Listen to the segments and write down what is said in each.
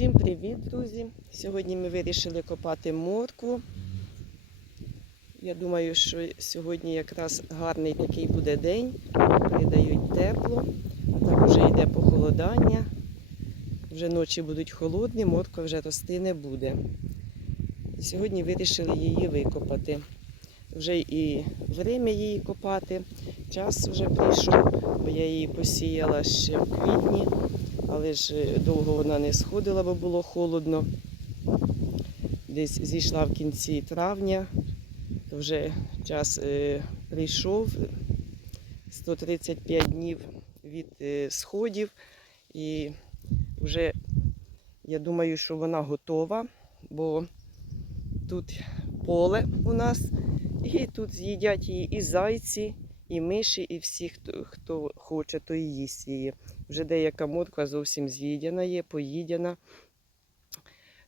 Всім привіт, друзі! Сьогодні ми вирішили копати моркву. Я думаю, що сьогодні якраз гарний такий буде день. Передають тепло, а так вже йде похолодання. Вже ночі будуть холодні, морква вже рости не буде. Сьогодні вирішили її викопати. Вже і время її копати, час вже прийшов, бо я її посіяла ще в квітні але ж е, довго вона не сходила, бо було холодно. Десь зійшла в кінці травня, то вже час е, прийшов. 135 днів від е, сходів, і вже я думаю, що вона готова, бо тут поле у нас, і тут з'їдять її і зайці, і миші, і всі, хто, хто хоче, то і їсть її. Вже деяка морква зовсім з'їдена є, поїдена.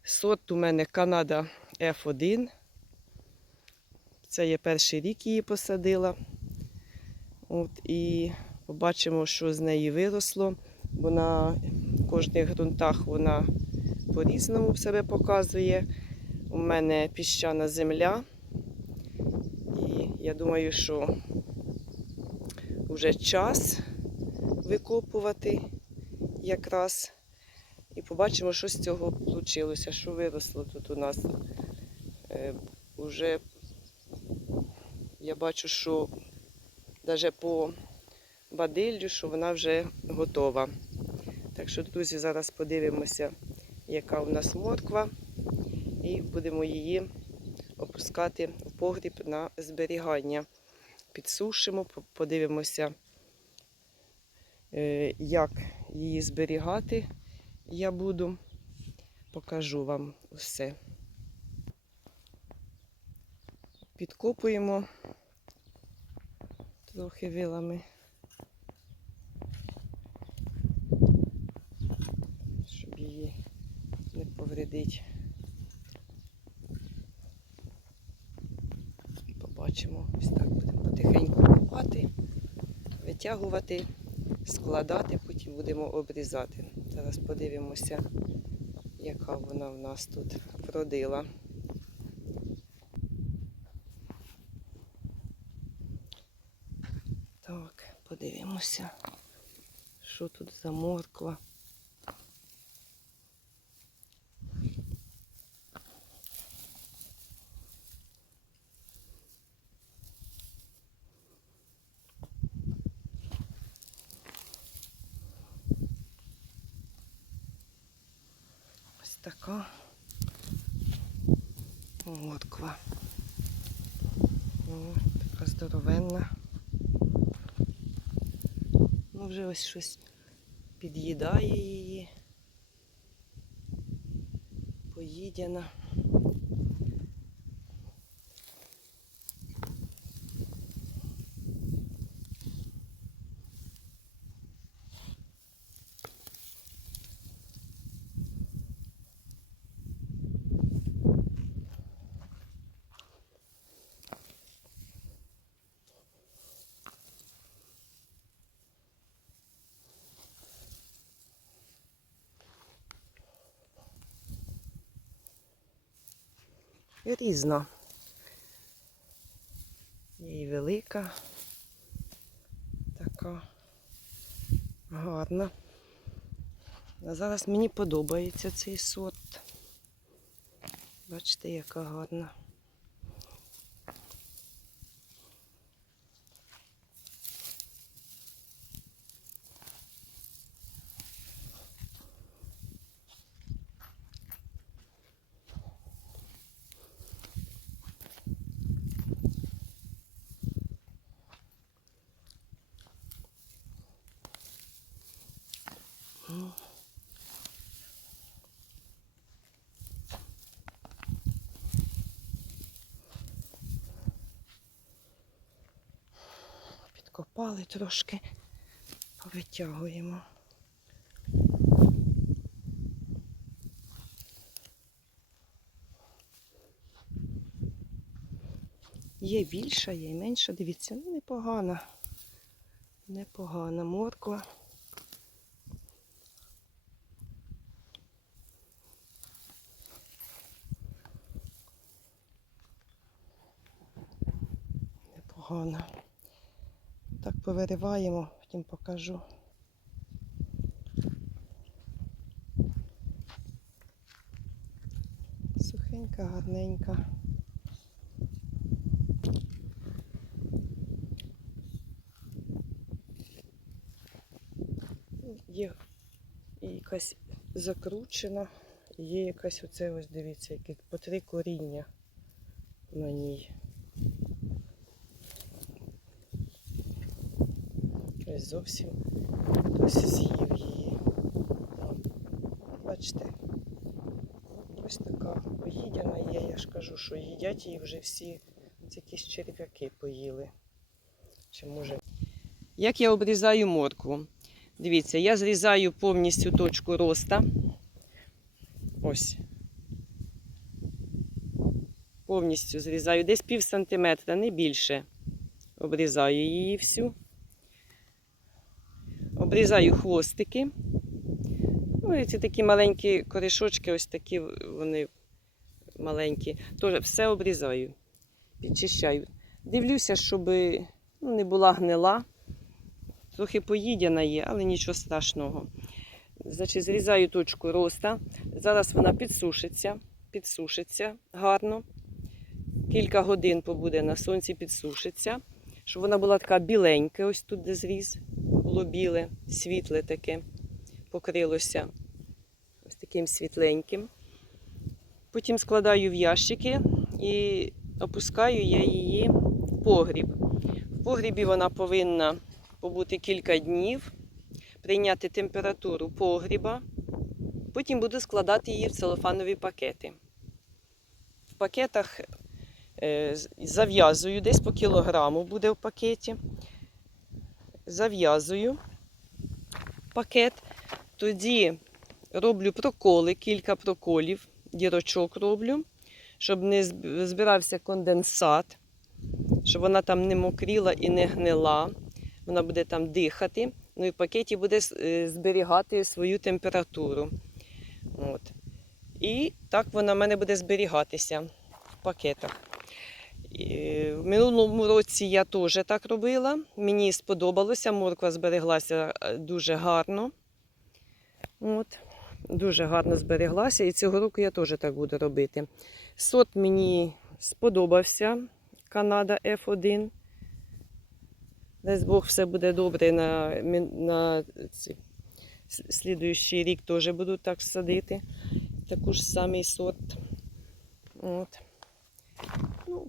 Сорт у мене Канада F1. Це я перший рік її посадила. От, і побачимо, що з неї виросло, бо на кожних ґрунтах вона по-різному себе показує. У мене піщана земля. І я думаю, що вже час викопувати якраз. І побачимо, що з цього вийшло, що виросло тут у нас. Е, Уже я бачу, що навіть по бадиллю, що вона вже готова. Так що, друзі, зараз подивимося, яка у нас морква, і будемо її опускати в погріб на зберігання. Підсушимо, подивимося, е, як її зберігати я буду. Покажу вам все. Підкопуємо трохи вилами. Щоб її не повредити. Побачимо, ось так будемо потихеньку копати, витягувати, складати, потім будемо обрізати. Зараз подивимося, яка вона в нас тут вродила. Так, подивимося, що тут за морква. Така морква. О, така здоровенна. Ну, вже ось щось під'їдає її. Поїдена. Різна. Є і велика, така гарна. А зараз мені подобається цей сорт. Бачите, яка гарна. Відкопали трошки, повитягуємо. Є більша, є менша. Дивіться, ну непогана, непогана морква. Непогана. Повириваємо, потім покажу. Сухенька, гарненька. Є якась закручена, є якась оце ось дивіться, які по три коріння на ній. Ось зовсім хтось з'їв її. Бачите, ось така поїдяна є, я ж кажу, що їдять її вже всі ось якісь черв'яки поїли. Чи може. Як я обрізаю моркву? Дивіться, я зрізаю повністю точку роста. Ось. Повністю зрізаю, десь пів сантиметра, не більше. Обрізаю її всю. Обрізаю хвостики. Ну, і ці такі маленькі корішочки, ось такі вони маленькі. Теж все обрізаю, підчищаю. Дивлюся, щоб ну, не була гнила. Трохи поїдяна є, але нічого страшного. Значить, зрізаю точку роста. Зараз вона підсушиться, підсушиться гарно. Кілька годин побуде на сонці, підсушиться. Щоб вона була така біленька, ось тут де зріз, було біле, світле таке, покрилося ось таким світленьким. Потім складаю в ящики і опускаю я її в погріб. В погрібі вона повинна побути кілька днів, прийняти температуру погріба. Потім буду складати її в целофанові пакети. В пакетах е, зав'язую десь по кілограму буде в пакеті. Зав'язую пакет. Тоді роблю проколи, кілька проколів, дірочок роблю, щоб не збирався конденсат, щоб вона там не мокріла і не гнила вона буде там дихати, ну і в пакеті буде е, зберігати свою температуру. От. І так вона в мене буде зберігатися в пакетах. І В минулому році я теж так робила. Мені сподобалося, морква збереглася е, дуже гарно. От. Дуже гарно збереглася. І цього року я теж так буду робити. Сорт мені сподобався Канада F1. Дасть Бог все буде добре на, на слідуючий рік теж буду так садити. Таку самий сорт. От. Ну,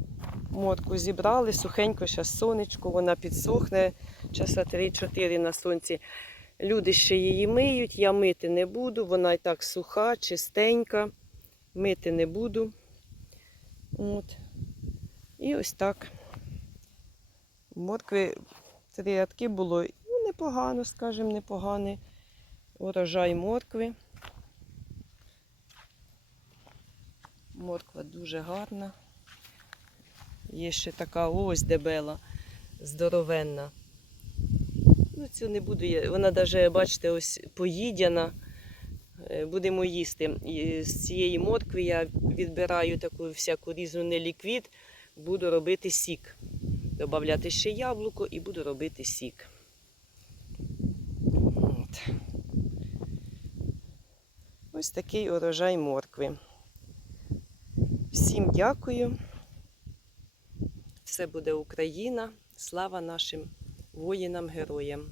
морку зібрали, сухенько, зараз сонечко, вона підсохне, часа 3-4 на сонці. Люди ще її миють, я мити не буду, вона і так суха, чистенька, мити не буду. От. І ось так. Моркви три рядки було ну, непогано, скажімо, непоганий урожай моркви. Морква дуже гарна. Є ще така ось дебела, здоровенна. Ну, цю не буду. Вона навіть, бачите, ось поїдяна. Е, Будемо їсти. І з цієї моркви я відбираю таку всяку різну неліквід, буду робити сік. Добавляти ще яблуко і буду робити сік. От. Ось такий урожай моркви. Всім дякую. Все буде Україна. Слава нашим воїнам-героям.